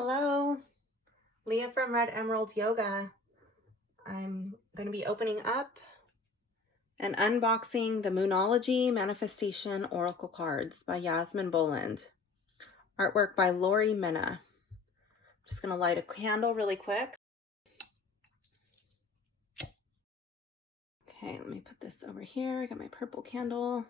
Hello, Leah from Red Emerald Yoga. I'm going to be opening up and unboxing the Moonology Manifestation Oracle Cards by Yasmin Boland. Artwork by Lori Minna. Just going to light a candle really quick. Okay, let me put this over here. I got my purple candle.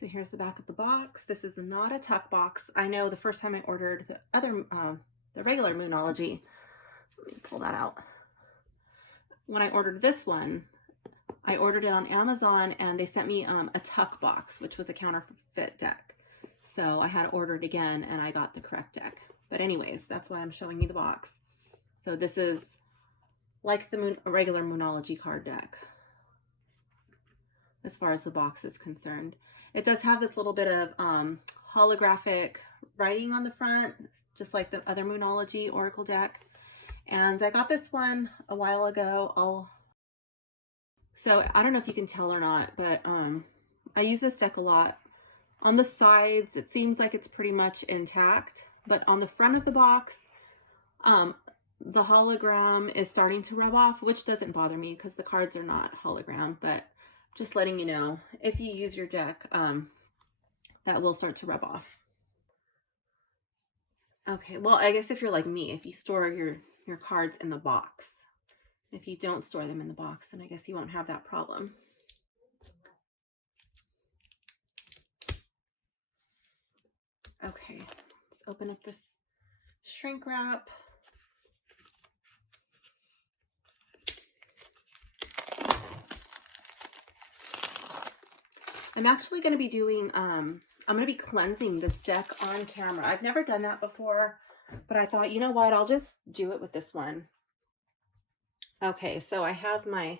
So here's the back of the box. This is not a tuck box. I know the first time I ordered the regular Moonology, let me pull that out. When I ordered this one, I ordered it on Amazon and they sent me a tuck box, which was a counterfeit deck. So I had to order it again and I got the correct deck. But anyways, that's why I'm showing you the box. So this is like the regular Moonology card deck as far as the box is concerned. It does have this little bit of holographic writing on the front, just like the other Moonology Oracle deck. And I got this one a while ago. So I don't know if you can tell or not, but I use this deck a lot. On the sides, it seems like it's pretty much intact, but on the front of the box, the hologram is starting to rub off, which doesn't bother me because the cards are not hologram, but just letting you know, if you use your deck, that will start to rub off. Okay, well, I guess if you're like me, if you store your cards in the box, if you don't store them in the box, then I guess you won't have that problem. Okay, let's open up this shrink wrap. I'm actually going to be doing, I'm going to be cleansing this deck on camera. I've never done that before, but I thought, you know what, I'll just do it with this one. Okay, so I have my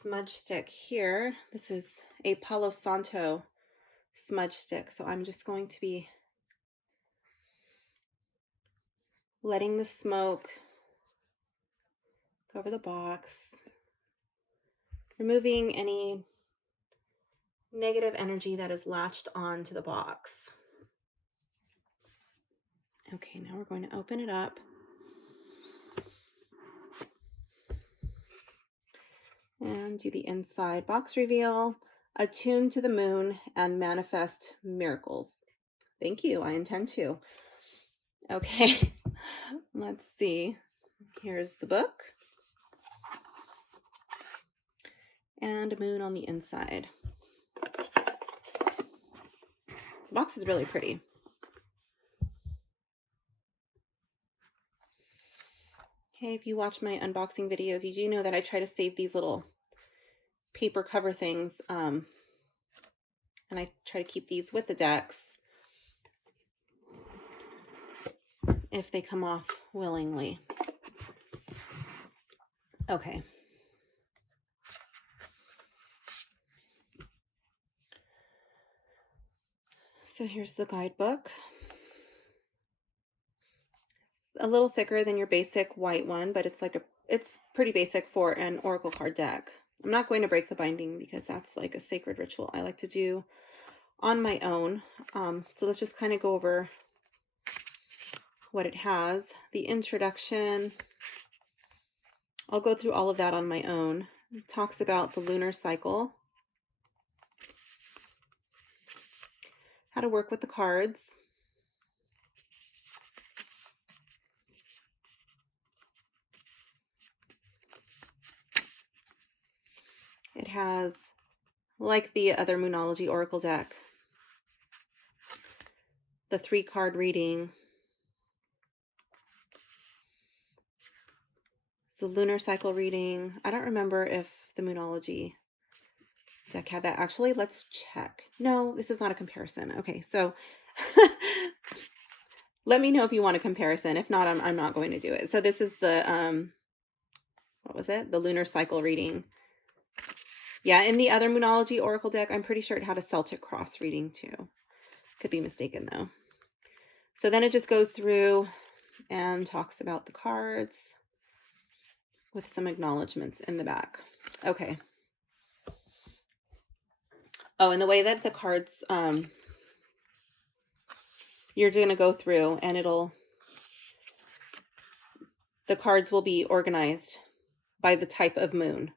smudge stick here. This is a Palo Santo smudge stick. So I'm just going to be letting the smoke go over the box, removing any negative energy that is latched onto the box. Okay, now we're going to open it up. And do the inside box reveal. Attune to the moon and manifest miracles. Thank you, I intend to. Okay, let's see. Here's the book. And a moon on the inside. The box is really pretty. Okay, if you watch my unboxing videos, you do know that I try to save these little paper cover things, and I try to keep these with the decks if they come off willingly. Okay. So here's the guidebook. It's a little thicker than your basic white one, but it's pretty basic for an oracle card deck. I'm not going to break the binding because that's like a sacred ritual I like to do on my own. So let's just kind of go over what it has. The introduction, I'll go through all of that on my own. It talks about the lunar cycle, how to work with the cards, it has, like the other Moonology Oracle deck, the 3-card reading. It's a lunar cycle reading. I don't remember if the Moonology deck had that. Actually, let's check. No, this is not a comparison. Okay, so let me know if you want a comparison. If not, I'm not going to do it. So this is the, what was it? The lunar cycle reading. Yeah, in the other Moonology Oracle deck, I'm pretty sure it had a Celtic cross reading too. Could be mistaken though. So then it just goes through and talks about the cards with some acknowledgments in the back. Okay. Oh, and the way that the cards, you're going to go through and the cards will be organized by the type of moon.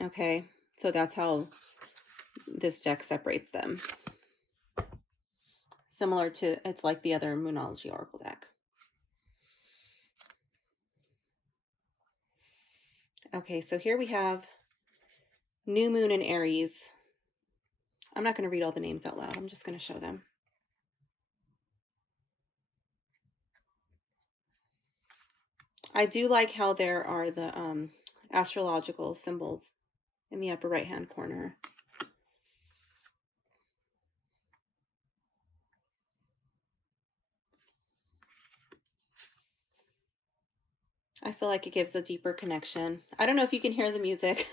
Okay, so that's how this deck separates them. Similar to, it's like the other Moonology Oracle deck. Okay, so here we have New Moon in Aries. I'm not going to read all the names out loud. I'm just going to show them. I do like how there are the astrological symbols in the upper right-hand corner. I feel like it gives a deeper connection. I don't know if you can hear the music.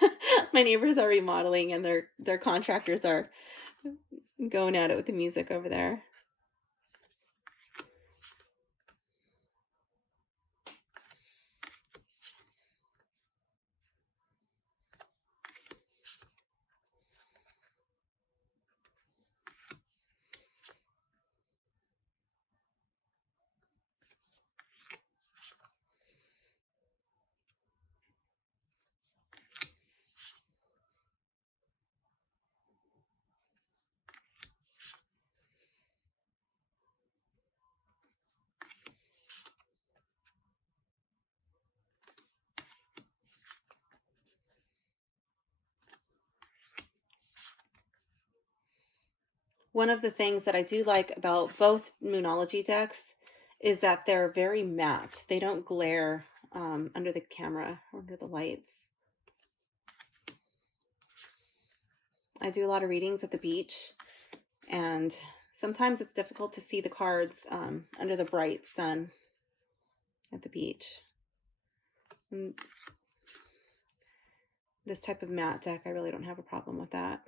My neighbors are remodeling and their contractors are going at it with the music over there. One of the things that I do like about both Moonology decks is that they're very matte. They don't glare under the camera or under the lights. I do a lot of readings at the beach, and sometimes it's difficult to see the cards under the bright sun at the beach. And this type of matte deck, I really don't have a problem with that.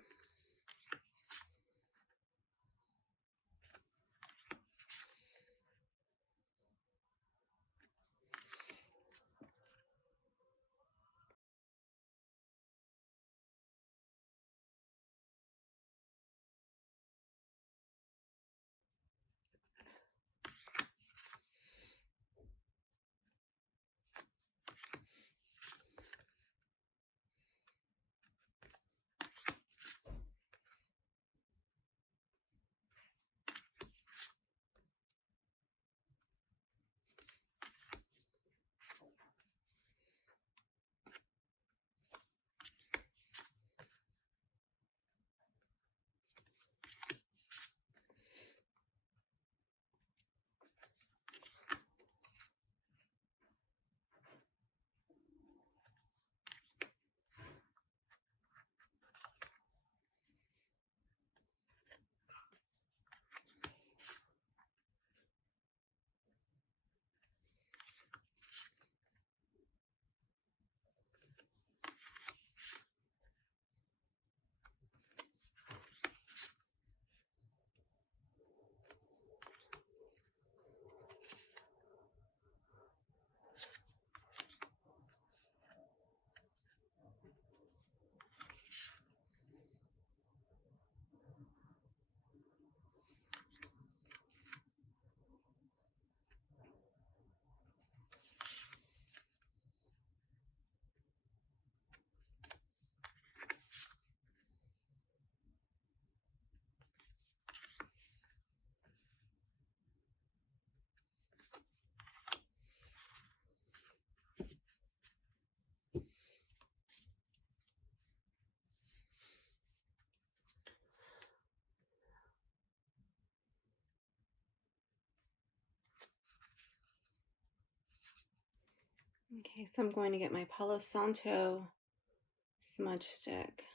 Okay, so I'm going to get my Palo Santo smudge stick,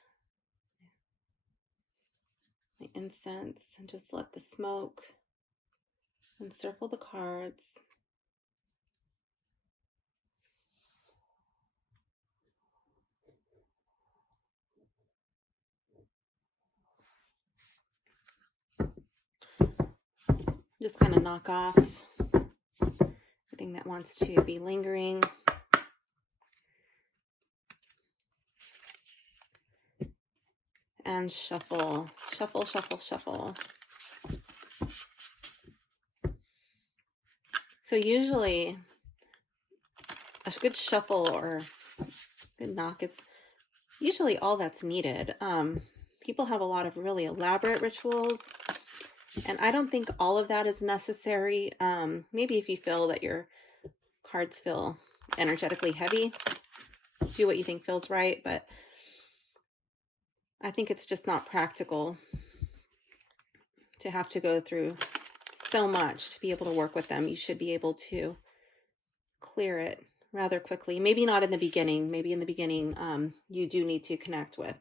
my incense, and just let the smoke encircle the cards. Just kind of knock off everything that wants to be lingering. and shuffle, shuffle, shuffle, shuffle. So usually a good shuffle or good knock is usually all that's needed. People have a lot of really elaborate rituals, and I don't think all of that is necessary. Maybe if you feel that your cards feel energetically heavy, do what you think feels right, but I think it's just not practical to have to go through so much to be able to work with them. You should be able to clear it rather quickly. Maybe not in the beginning. Maybe in the beginning, you do need to connect with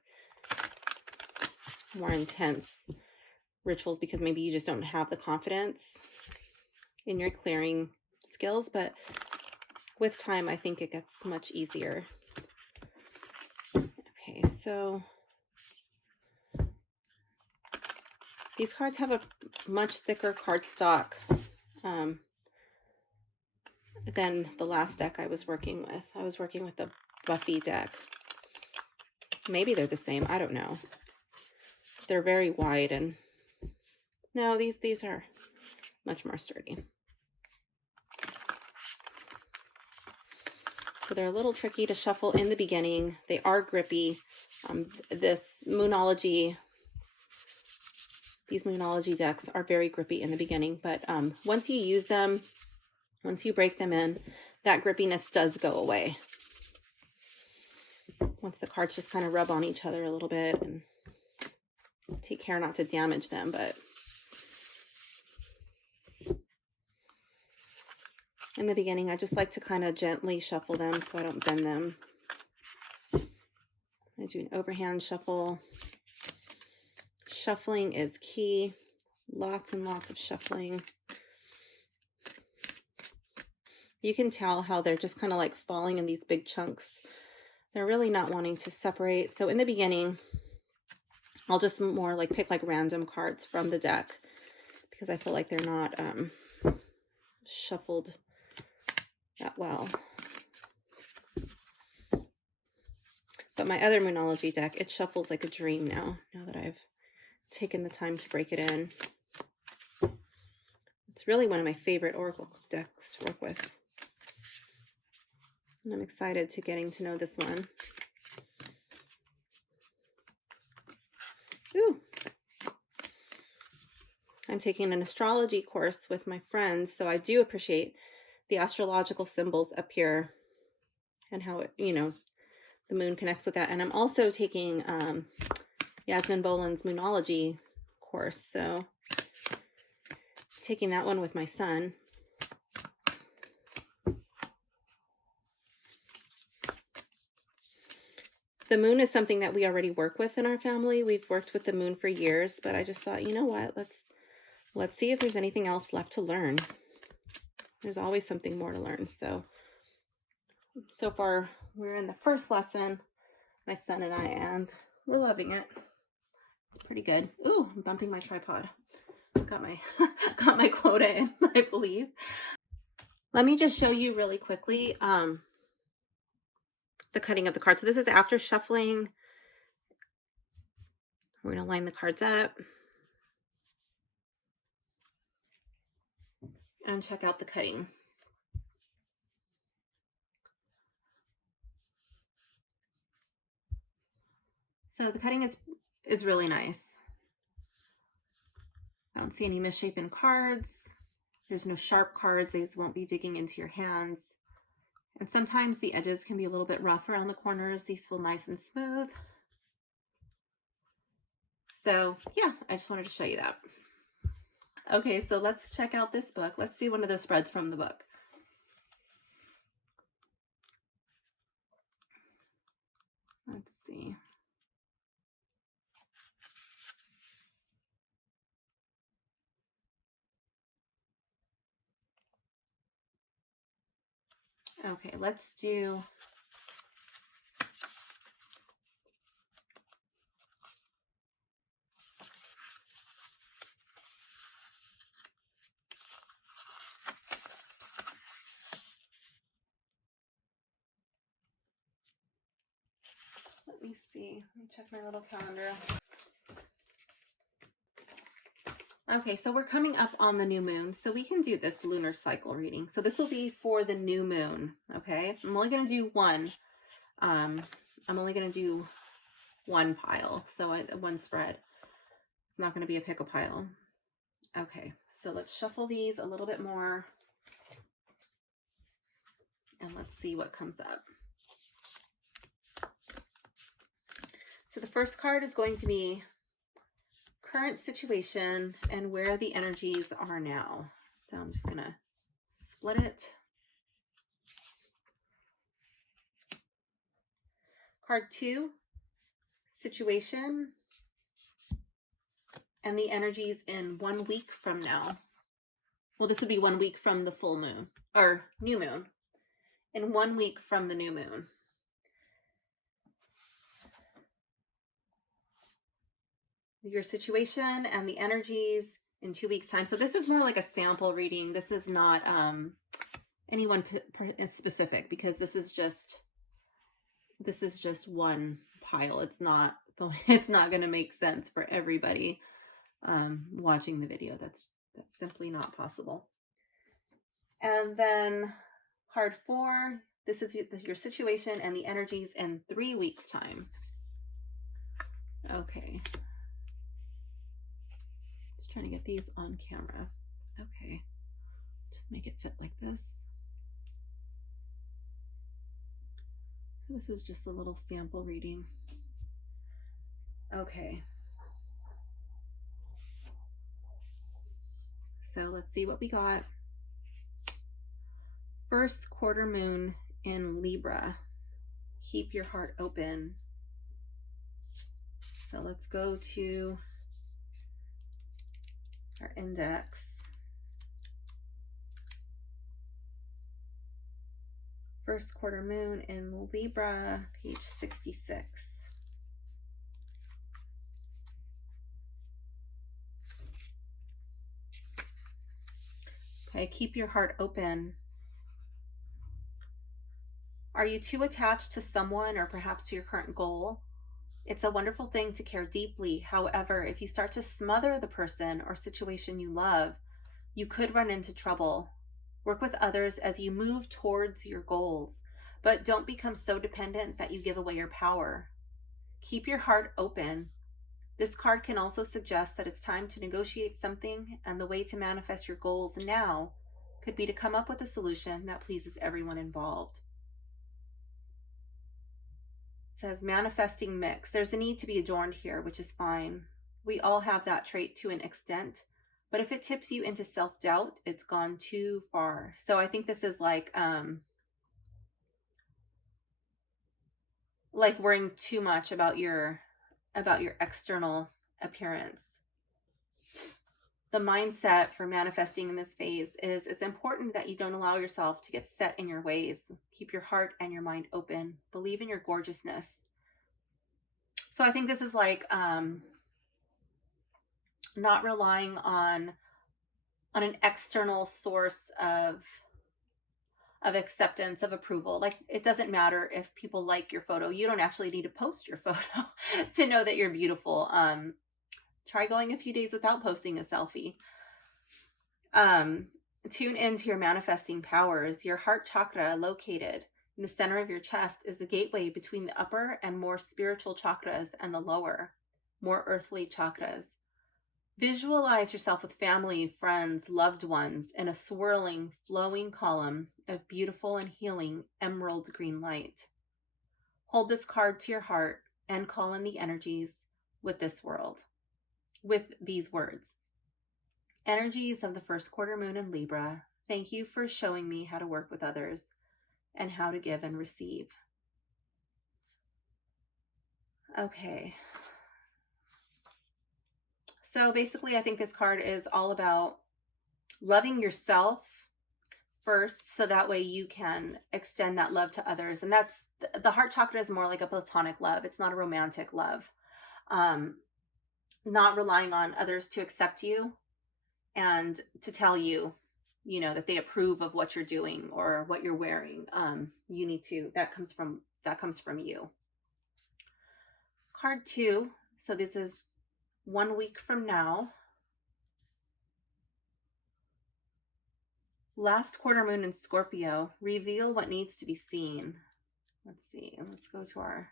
more intense rituals because maybe you just don't have the confidence in your clearing skills. But with time, I think it gets much easier. Okay, so these cards have a much thicker cardstock than the last deck I was working with. I was working with the Buffy deck. Maybe they're the same. I don't know. They're very wide and no, these are much more sturdy. So they're a little tricky to shuffle in the beginning. They are grippy. This Moonology, these Moonology decks are very grippy in the beginning, but once you use them, once you break them in, that grippiness does go away. Once the cards just kind of rub on each other a little bit, and take care not to damage them, but in the beginning, I just like to kind of gently shuffle them so I don't bend them. I do an overhand shuffle. Shuffling is key. Lots and lots of shuffling. You can tell how they're just kind of like falling in these big chunks. They're really not wanting to separate. So in the beginning, I'll just more like pick like random cards from the deck because I feel like they're not shuffled that well. But my other Moonology deck, it shuffles like a dream now that I've taken the time to break it in. It's really one of my favorite Oracle decks to work with. And I'm excited to getting to know this one. Ooh. I'm taking an astrology course with my friends, so I do appreciate the astrological symbols up here and how it, the moon connects with that. And I'm also taking Yasmin Boland's Moonology course, so taking that one with my son. The moon is something that we already work with in our family. We've worked with the moon for years, but I just thought, you know what, let's see if there's anything else left to learn. There's always something more to learn. So far, we're in the first lesson, my son and I, and we're loving it. It's pretty good. Ooh, I'm bumping my tripod. Got my quota in, I believe. Let me just show you really quickly the cutting of the cards. So this is after shuffling. We're going to line the cards up and check out the cutting. So the cutting is really nice. I don't see any misshapen cards. There's no sharp cards. These won't be digging into your hands. And sometimes the edges can be a little bit rough around the corners. These feel nice and smooth. So yeah, I just wanted to show you that. Okay, so let's check out this book. Let's do one of the spreads from the book. Let's see. Okay, let's do let me see. Let me check my little calendar. Okay, so we're coming up on the new moon, so we can do this lunar cycle reading. So this will be for the new moon, okay? I'm only going to do one. I'm only going to do one pile, so one spread. It's not going to be a pick a pile. Okay, so let's shuffle these a little bit more, and let's see what comes up. So the first card is going to be current situation and where the energies are now. So I'm just gonna split it. Card 2, situation and the energies in 1 week from now. Well, this would be 1 week from the full moon or new moon, and 1 week from the new moon. Your situation and the energies in 2 weeks time. So this is more like a sample reading. This is not anyone specific, because this is just one pile. It's not going to make sense for everybody watching the video. That's simply not possible. And then card 4, this is your situation and the energies in 3 weeks time. Okay, just trying to get these on camera. Okay, just make it fit like this. So this is just a little sample reading. Okay, so let's see what we got. First quarter moon in Libra. Keep your heart open. So let's go to our index. First quarter moon in Libra, page 66. Okay, keep your heart open. Are you too attached to someone or perhaps to your current goal? It's a wonderful thing to care deeply. However, if you start to smother the person or situation you love, you could run into trouble. Work with others as you move towards your goals, but don't become so dependent that you give away your power. Keep your heart open. This card can also suggest that it's time to negotiate something, and the way to manifest your goals now could be to come up with a solution that pleases everyone involved. It says manifesting mix. There's a need to be adorned here, which is fine. We all have that trait to an extent, but if it tips you into self-doubt, it's gone too far. So I think this is like worrying too much about your external appearance. The mindset for manifesting in this phase is it's important that you don't allow yourself to get set in your ways. Keep your heart and your mind open. Believe in your gorgeousness. So I think this is like not relying on an external source of acceptance, of approval. Like, it doesn't matter if people like your photo. You don't actually need to post your photo to know that you're beautiful. Try going a few days without posting a selfie. Tune into your manifesting powers. Your heart chakra, located in the center of your chest, is the gateway between the upper and more spiritual chakras and the lower, more earthly chakras. Visualize yourself with family, friends, loved ones in a swirling, flowing column of beautiful and healing emerald green light. Hold this card to your heart and call in the energies with these words. Energies of the first quarter moon in Libra, thank you for showing me how to work with others and how to give and receive. Okay. So basically, I think this card is all about loving yourself first, so that way you can extend that love to others. And that's the heart chakra is more like a platonic love. It's not a romantic love. Not relying on others to accept you and to tell you, that they approve of what you're doing or what you're wearing. You need to, that comes from you. Card 2. So this is 1 week from now. Last quarter moon in Scorpio. Reveal what needs to be seen. Let's see. Let's go to our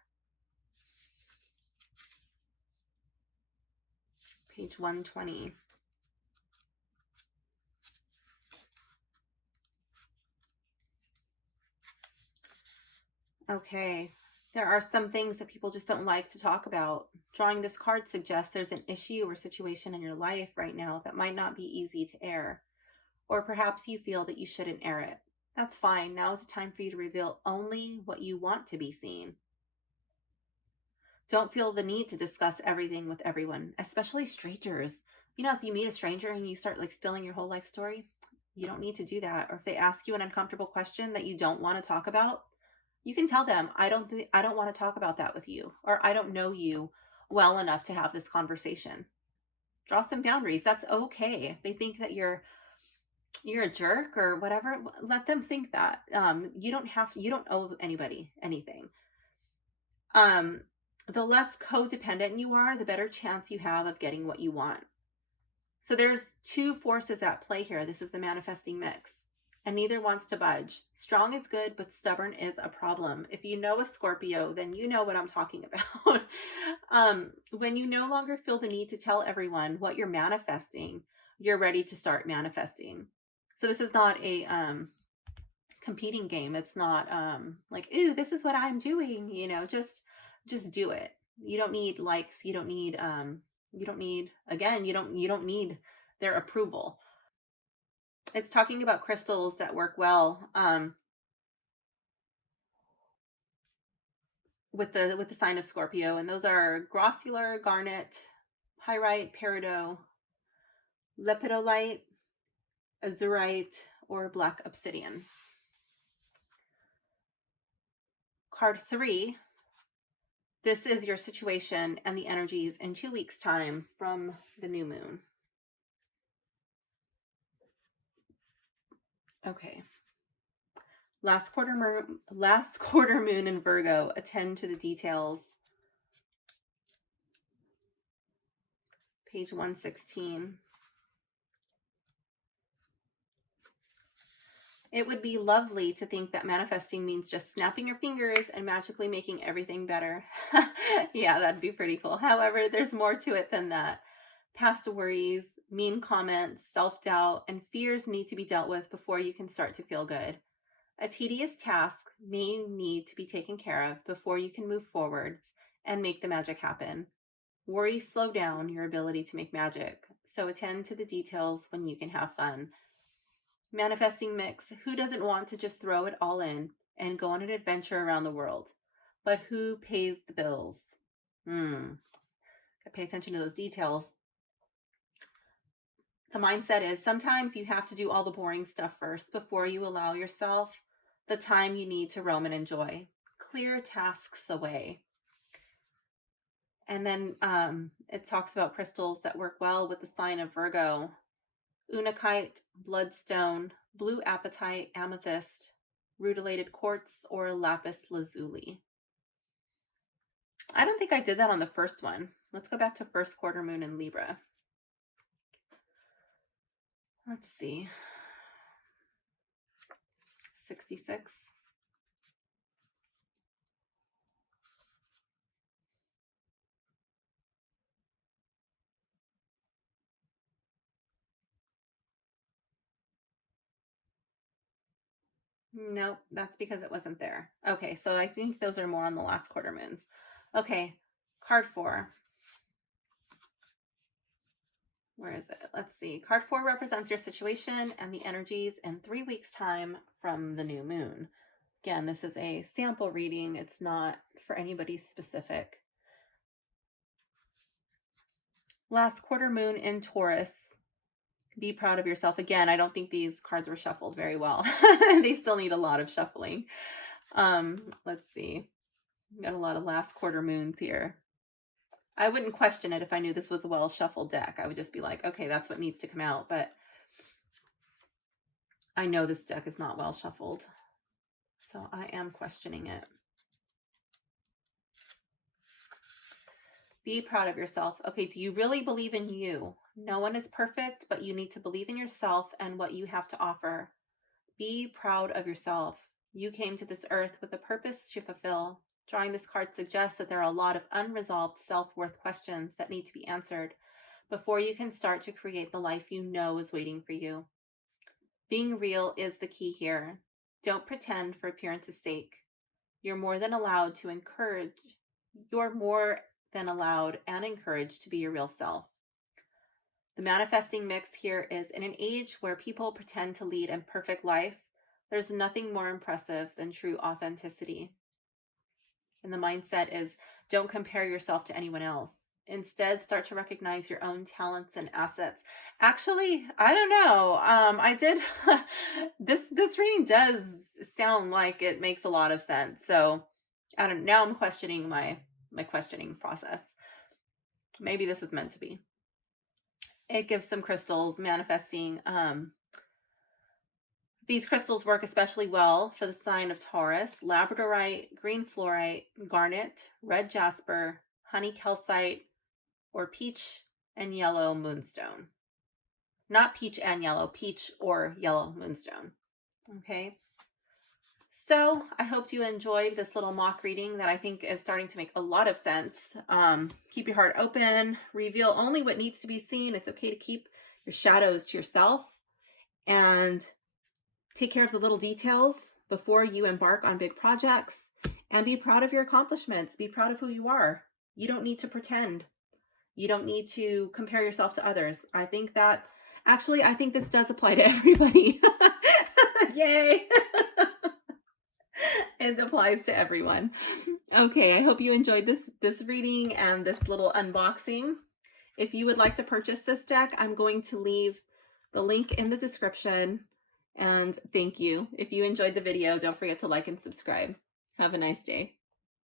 page 120. Okay. There are some things that people just don't like to talk about. Drawing this card suggests there's an issue or situation in your life right now that might not be easy to air. Or perhaps you feel that you shouldn't air it. That's fine. Now is the time for you to reveal only what you want to be seen. Don't feel the need to discuss everything with everyone, especially strangers. You know, if you meet a stranger and you start like spilling your whole life story, you don't need to do that. Or if they ask you an uncomfortable question that you don't want to talk about, you can tell them, I don't want to talk about that with you, or I don't know you well enough to have this conversation. Draw some boundaries. That's okay. If they think that you're a jerk or whatever, let them think that. You don't owe anybody anything. The less codependent you are, the better chance you have of getting what you want. So there's two forces at play here. This is the manifesting mix, and neither wants to budge. Strong is good, but stubborn is a problem. If you know a Scorpio, then you know what I'm talking about. When you no longer feel the need to tell everyone what you're manifesting, you're ready to start manifesting. So this is not a competing game. It's not like, ooh, this is what I'm doing, you know, just do it. You don't need likes, you don't need again, you don't need their approval. It's talking about crystals that work well with the sign of Scorpio, and those are grossular, garnet, pyrite, peridot, lepidolite, azurite, or black obsidian. Card 3. This is your situation and the energies in 2 weeks' time from the new moon. Okay. Last quarter moon in Virgo. Attend to the details. Page 116. It would be lovely to think that manifesting means just snapping your fingers and magically making everything better. Yeah, that'd be pretty cool. However, there's more to it than that. Past worries, mean comments, self-doubt, and fears need to be dealt with before you can start to feel good. A tedious task may need to be taken care of before you can move forwards and make the magic happen. Worries slow down your ability to make magic, so attend to the details when you can have fun. Manifesting mix. Who doesn't want to just throw it all in and go on an adventure around the world? But who pays the bills? Gotta pay attention to those details. The mindset is sometimes you have to do all the boring stuff first before you allow yourself the time you need to roam and enjoy. Clear tasks away. And then it talks about crystals that work well with the sign of Virgo. Unakite, bloodstone, blue apatite, amethyst, rutilated quartz, or lapis lazuli. I don't think I did that on the first one. Let's go back to first quarter moon in Libra. Let's see. 66. Nope, that's because it wasn't there. Okay, so I think those are more on the last quarter moons. Okay, card 4. Where is it? Let's see. Card 4 represents your situation and the energies in 3 weeks' time from the new moon. Again, this is a sample reading. It's not for anybody specific. Last quarter moon in Taurus. Be proud of yourself. Again, I don't think these cards were shuffled very well. They still need a lot of shuffling. Let's see. We got a lot of last quarter moons here. I wouldn't question it if I knew this was a well shuffled deck. I would just be like, okay, that's what needs to come out. But I know this deck is not well shuffled, so I am questioning it. Be proud of yourself. Okay, do you really believe in you? No one is perfect, but you need to believe in yourself and what you have to offer. Be proud of yourself. You came to this earth with a purpose to fulfill. Drawing this card suggests that there are a lot of unresolved self-worth questions that need to be answered before you can start to create the life you know is waiting for you. Being real is the key here. Don't pretend for appearance's sake. You're more than allowed and encouraged to be your real self. The manifesting mix here is, in an age where people pretend to lead a perfect life, there's nothing more impressive than true authenticity. And the mindset is, don't compare yourself to anyone else. Instead, start to recognize your own talents and assets. Actually, I don't know. I did this reading does sound like it makes a lot of sense. So I don't. Now I'm questioning my questioning process. Maybe this was meant to be. It gives some crystals manifesting. These crystals work especially well for the sign of Taurus: labradorite, green fluorite, garnet, red jasper, honey calcite, or peach and yellow moonstone. Not peach and yellow, peach or yellow moonstone. Okay. So I hope you enjoyed this little mock reading that I think is starting to make a lot of sense. Keep your heart open. Reveal only what needs to be seen. It's okay to keep your shadows to yourself. And take care of the little details before you embark on big projects. And be proud of your accomplishments. Be proud of who you are. You don't need to pretend. You don't need to compare yourself to others. I think this does apply to everybody. Yay! It applies to everyone. Okay, I hope you enjoyed this reading and this little unboxing. If you would like to purchase this deck, I'm going to leave the link in the description. And thank you. If you enjoyed the video, don't forget to like and subscribe. Have a nice day.